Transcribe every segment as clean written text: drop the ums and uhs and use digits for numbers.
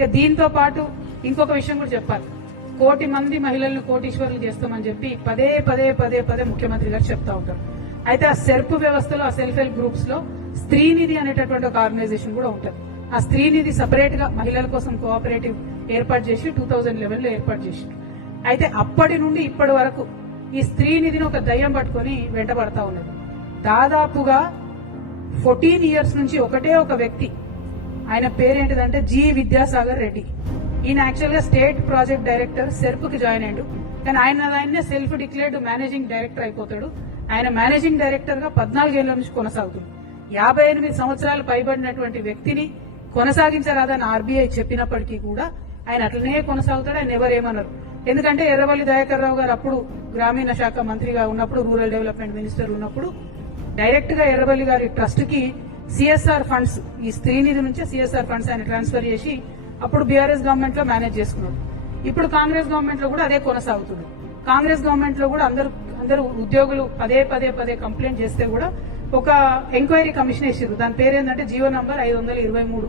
ఇక దీంతో పాటు ఇంకొక విషయం కూడా చెప్పాలి. 1 కోటి మంది మహిళలను కోటీశ్వరులు చేస్తామని చెప్పి పదే పదే పదే పదే ముఖ్యమంత్రి గారు చెప్తా ఉంటారు. అయితే ఆ సెర్ప్ వ్యవస్థలో, ఆ సెల్ఫ్ హెల్ప్ గ్రూప్స్ లో స్త్రీనిధి అనేటటువంటి ఒక ఆర్గనైజేషన్ కూడా ఉంటుంది. ఆ స్త్రీనిధి సపరేట్ గా మహిళల కోసం కోఆపరేటివ్ ఏర్పాటు చేసి 2011 లో ఏర్పాటు చేసింది. అయితే అప్పటి నుండి ఇప్పటి వరకు ఈ స్త్రీనిధిని ఒక దయ్యం పట్టుకుని వెంటబడతా ఉన్నది. దాదాపుగా 14 ఇయర్స్ నుంచి ఒకటే ఒక వ్యక్తి, ఆయన పేరేంటిదంటే జి విద్యాసాగర్ రెడ్డి. ఈయన యాక్చువల్ గా స్టేట్ ప్రాజెక్ట్ డైరెక్టర్ సెర్ప్ కి జాయిన్ అయ్యాడు. కానీ ఆయనే సెల్ఫ్ డిక్లేర్డ్ మేనేజింగ్ డైరెక్టర్ అయిపోతాడు. ఆయన మేనేజింగ్ డైరెక్టర్ గా 14 ఏళ్ల నుంచి కొనసాగుతుంది. 58 సంవత్సరాలు పైబడినటువంటి వ్యక్తిని కొనసాగించరాదని ఆర్బీఐ చెప్పినప్పటికీ కూడా ఆయన అట్లనే కొనసాగుతాడు. ఆయన ఎవరేమన్నారు. ఎందుకంటే ఎర్రవల్లి దయాకర్ రావు గారు అప్పుడు గ్రామీణ శాఖ మంత్రిగా ఉన్నప్పుడు, రూరల్ డెవలప్మెంట్ మినిస్టర్ ఉన్నప్పుడు డైరెక్ట్ గా ఎర్రవల్లి గారి ట్రస్ట్ కి సిఎస్ఆర్ ఫండ్స్, ఈ స్త్రీనిధి నుంచే సిఎస్ఆర్ ఫండ్స్ ఆయన ట్రాన్స్ఫర్ చేసి అప్పుడు బీఆర్ఎస్ గవర్నమెంట్ లో మేనేజ్ చేసుకున్నాడు. ఇప్పుడు కాంగ్రెస్ గవర్నమెంట్ లో కూడా అదే కొనసాగుతుంది. కాంగ్రెస్ గవర్నమెంట్ లో కూడా అందరూ ఉద్యోగులు పదే పదే పదే కంప్లైంట్ చేస్తే కూడా ఒక ఎంక్వైరీ కమిషన్ వేసారు. దాని పేరేందంటే జీవో నంబర్ 523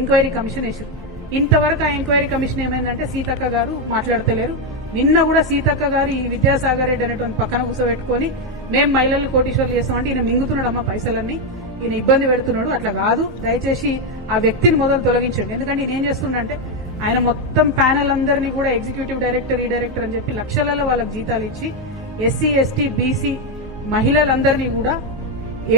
ఎంక్వైరీ కమిషన్ వేసారు. ఇంతవరకు ఆ ఎంక్వైరీ కమిషన్ ఏమైందంటే సీతక్క గారు మాట్లాడతలేరు. నిన్న కూడా సీతక్క గారు ఈ విద్యాసాగర్ రెడ్డి అనేటువంటి పక్కన కూర్చోబెట్టుకుని మేము మహిళలు కోటీశ్వర్లు చేస్తామంటే ఈయన మింగుతున్నాడు అమ్మ పైసలన్నీ, ఈయన ఇబ్బంది పెడుతున్నాడు, అట్లా కాదు, దయచేసి ఆ వ్యక్తిని మొదలు తొలగించండి. ఎందుకంటే ఈయన ఏం చేస్తుండే, ఆయన మొత్తం ప్యానల్ అందరినీ కూడా ఎగ్జిక్యూటివ్ డైరెక్టర్, ఈ డైరెక్టర్ అని చెప్పి లక్షలలో వాళ్ళకి జీతాలు ఇచ్చి ఎస్సీ ఎస్టీ బీసీ మహిళలందరినీ కూడా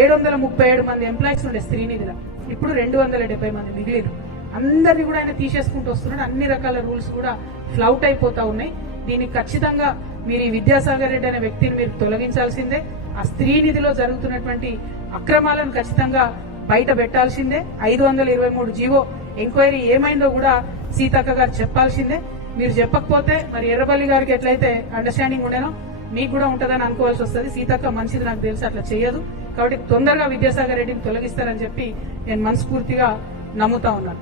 737 మంది ఎంప్లాయీస్ ఉండే స్త్రీనిధిలో ఇప్పుడు 270 మంది మిగిలిరు. అందరినీ కూడా ఆయన తీసేసుకుంటూ వస్తున్నాడు. అన్ని రకాల రూల్స్ కూడా ఫ్లౌట్ అయిపోతా ఉన్నాయి. దీనికి ఖచ్చితంగా మీరు ఈ విద్యాసాగర్ రెడ్డి అనే వ్యక్తిని మీరు తొలగించాల్సిందే. ఆ స్త్రీనిధిలో జరుగుతున్నటువంటి అక్రమాలను ఖచ్చితంగా బయట పెట్టాల్సిందే. 523 జీవో ఎంక్వైరీ ఏమైందో కూడా సీతక్క గారు చెప్పాల్సిందే. మీరు చెప్పకపోతే మరి ఎర్రబల్లి గారికి ఎట్లయితే అండర్స్టాండింగ్ ఉండేనో మీకు కూడా ఉంటుందని అనుకోవాల్సి వస్తుంది. సీతక్క మంచిది, నాకు తెలిసి అట్లా చేయదు. కాబట్టి తొందరగా విద్యాసాగర్ రెడ్డిని తొలగిస్తారని చెప్పి నేను మనస్ఫూర్తిగా నమ్ముతా ఉన్నాను.